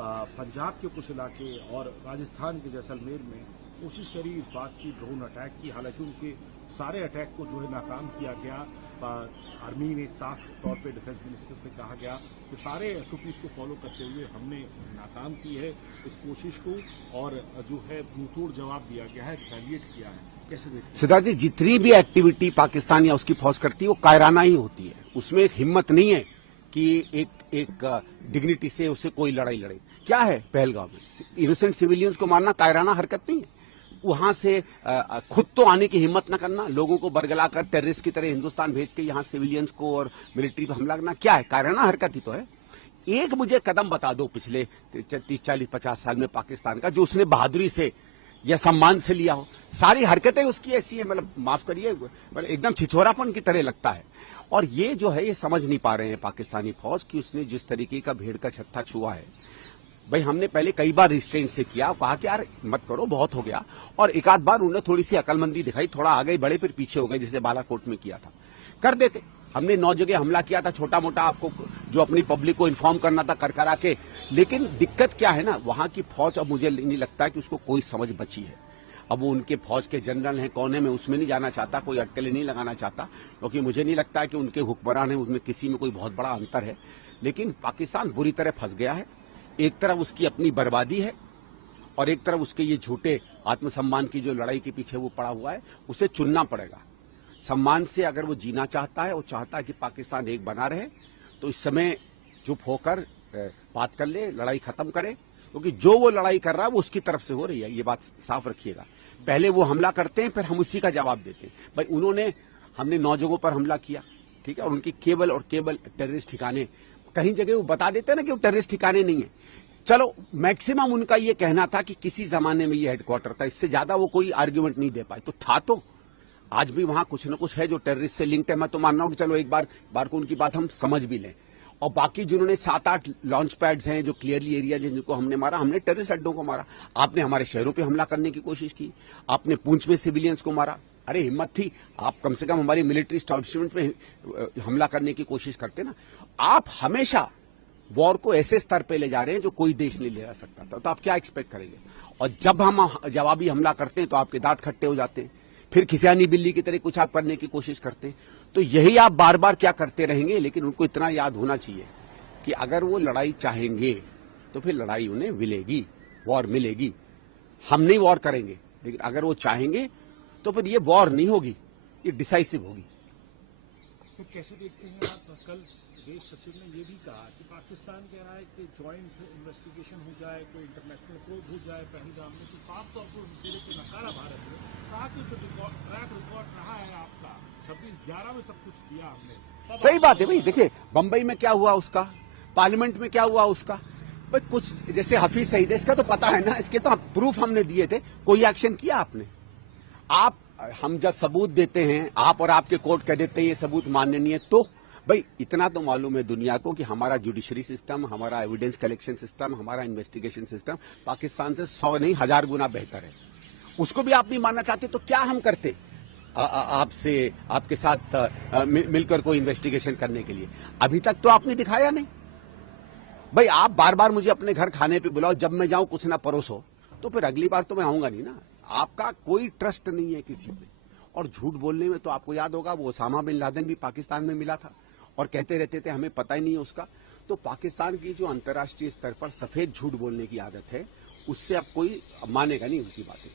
पंजाब के कुछ इलाके और राजस्थान के जैसलमेर में कोशिश करी इस बात की, ड्रोन अटैक की। हालांकि उनके सारे अटैक को जो है नाकाम किया गया। आर्मी ने साफ तौर पे डिफेंस मिनिस्टर से कहा गया कि सारे एसओपीज को फॉलो करते हुए हमने नाकाम की है इस कोशिश को, और जो है मुंहतोड़ जवाब दिया गया है, रिटेलिएट किया है। कैसे देखते हैं सिद्धार्थ जी, जितनी भी एक्टिविटी पाकिस्तान या उसकी फौज करती है वो कायराना ही होती है। उसमें एक हिम्मत नहीं है कि एक डिग्निटी से उसे कोई लड़ाई लड़े। क्या है पहलगाम में इनोसेंट सिविलियंस को मारना कायराना हरकत नहीं है। वहां से खुद तो आने की हिम्मत न करना, लोगों को बरगलाकर टेररिस्ट की तरह हिंदुस्तान भेज के यहां सिविलियंस को और मिलिट्री पर हमला करना, क्या है? कायराना हरकत ही तो है। एक मुझे कदम बता दो पिछले 30, 40, 50 साल में पाकिस्तान का जो उसने बहादुरी से या सम्मान से लिया हो। सारी हरकतें उसकी ऐसी है, मतलब माफ करिए, एकदम छिछोरापन की तरह लगता है। और ये जो है ये समझ नहीं पा रहे हैं पाकिस्तानी फौज की उसने जिस तरीके का भेड़ का छत्ता छुआ है। भाई हमने पहले कई बार रिस्ट्रेंट से किया, कहा कि यार मत करो, बहुत हो गया, और एक आध बार उन्हें थोड़ी सी अकलमंदी दिखाई, थोड़ा आगे बढ़े फिर पीछे हो गए, जैसे बालाकोट में किया था। कर देते, हमने 9 जगह हमला किया था, छोटा मोटा आपको जो अपनी पब्लिक को इन्फॉर्म करना था कर करा के। लेकिन दिक्कत क्या है ना, वहां की फौज अब मुझे नहीं लगता कि उसको कोई समझ बची है। अब वो उनके फौज के जनरल हैं, कौन है, मैं उसमें नहीं जाना चाहता, कोई अटकलें नहीं लगाना चाहता, क्योंकि मुझे नहीं लगता है कि उनके हुक्मरान हैं उसमें किसी में कोई बहुत बड़ा अंतर है। लेकिन पाकिस्तान बुरी तरह फंस गया है। एक तरफ उसकी अपनी बर्बादी है और एक तरफ उसके ये झूठे आत्मसम्मान की जो लड़ाई के पीछे वो पड़ा हुआ है, उसे चुनना पड़ेगा। सम्मान से अगर वो जीना चाहता है, वो चाहता है कि पाकिस्तान एक बना रहे, तो इस समय चुप होकर बात कर ले, लड़ाई खत्म करे, क्योंकि जो वो लड़ाई कर रहा है वो उसकी तरफ से हो रही है, ये बात साफ रखिएगा। पहले वो हमला करते हैं, फिर हम उसी का जवाब देते हैं। भाई हमने 9 जगहों पर हमला किया, ठीक है, और उनकी केवल टेररिस्ट ठिकाने, कहीं जगह वो बता देते हैं ना कि वो टेररिस्ट ठिकाने नहीं है। चलो, मैक्सिमम उनका ये कहना था कि किसी जमाने में ये हेडक्वार्टर था, इससे ज्यादा वो कोई आर्ग्यूमेंट नहीं दे पाए। तो था, तो आज भी वहां कुछ न कुछ है जो टेररिस्ट से लिंक्ड है। मैं तो मान रहा हूं कि चलो एक बार को उनकी बात हम समझ भी लें। और बाकी जिन्होंने 7-8 लॉन्च पैड्स हैं जो क्लियरली एरिया जिनको हमने मारा, हमने टेररिस्ट अड्डों को मारा। आपने हमारे शहरों पे हमला करने की कोशिश की, आपने पूंछ में सिविलियंस को मारा। अरे हिम्मत थी, आप कम से कम हमारी मिलिट्री एस्टैब्लिशमेंट पे हमला करने की कोशिश करते ना। आप हमेशा वॉर को ऐसे स्तर पे ले जा रहे हैं जो कोई देश नहीं ले जा सकता था, तो आप क्या एक्सपेक्ट करेंगे? और जब हम जवाबी हमला करते हैं तो आपके दांत खट्टे हो जाते हैं, फिर खिसियानी बिल्ली की तरह कुछ आप करने की कोशिश करते हैं। तो यही आप बार बार क्या करते रहेंगे। लेकिन उनको इतना याद होना चाहिए कि अगर वो लड़ाई चाहेंगे तो फिर लड़ाई उन्हें मिलेगी, वॉर मिलेगी। हम नहीं वॉर करेंगे, लेकिन अगर वो चाहेंगे तो फिर ये वॉर नहीं होगी, ये डिसाइसिव होगी। तो कैसे देखते हैं आप, कल विदेश सचिव ने यह भी कहा कि पाकिस्तान कह रहा है कि ज्वाइंट इन्वेस्टिगेशन हो जाए, कोई इंटरनेशनल प्रोब हो जाए पहलगाम में, तो साफ तौर पर सिरे से नकारा भारत ने। कहा कि जो ट्रैक रिकॉर्ड रहा है आपका 26/11 में सब कुछ दिया हमने। सही बात है भाई, देखिए बंबई में क्या हुआ उसका, पार्लियामेंट में क्या हुआ उसका, भाई कुछ जैसे हफीज सईद है, इसका तो पता है ना, इसके तो प्रूफ हमने दिए थे। कोई एक्शन किया आपने? हम जब सबूत देते हैं, आप और आपके कोर्ट कह देते हैं ये सबूत मान्य नहीं है, तो भाई इतना तो मालूम है दुनिया को कि हमारा जुडिशरी सिस्टम, हमारा एविडेंस कलेक्शन सिस्टम, हमारा इन्वेस्टिगेशन सिस्टम पाकिस्तान से 100 नहीं 1000 गुना बेहतर है। उसको भी आप नहीं मानना चाहते तो क्या हम करते आपसे, आपके साथ मिलकर कोई इन्वेस्टिगेशन करने के लिए? अभी तक तो आपने दिखाया नहीं। भाई आप बार बार मुझे अपने घर खाने पे बुलाओ, जब मैं जाऊं कुछ ना परोसो, तो फिर अगली बार तो मैं आऊंगा नहीं ना। आपका कोई ट्रस्ट नहीं है किसी पे। और झूठ बोलने में तो आपको याद होगा वो ओसामा बिन लादेन भी पाकिस्तान में मिला था और कहते रहते थे हमें पता ही नहीं है उसका। तो पाकिस्तान की जो अंतर्राष्ट्रीय स्तर पर सफेद झूठ बोलने की आदत है, उससे अब कोई मानेगा नहीं उनकी बातें।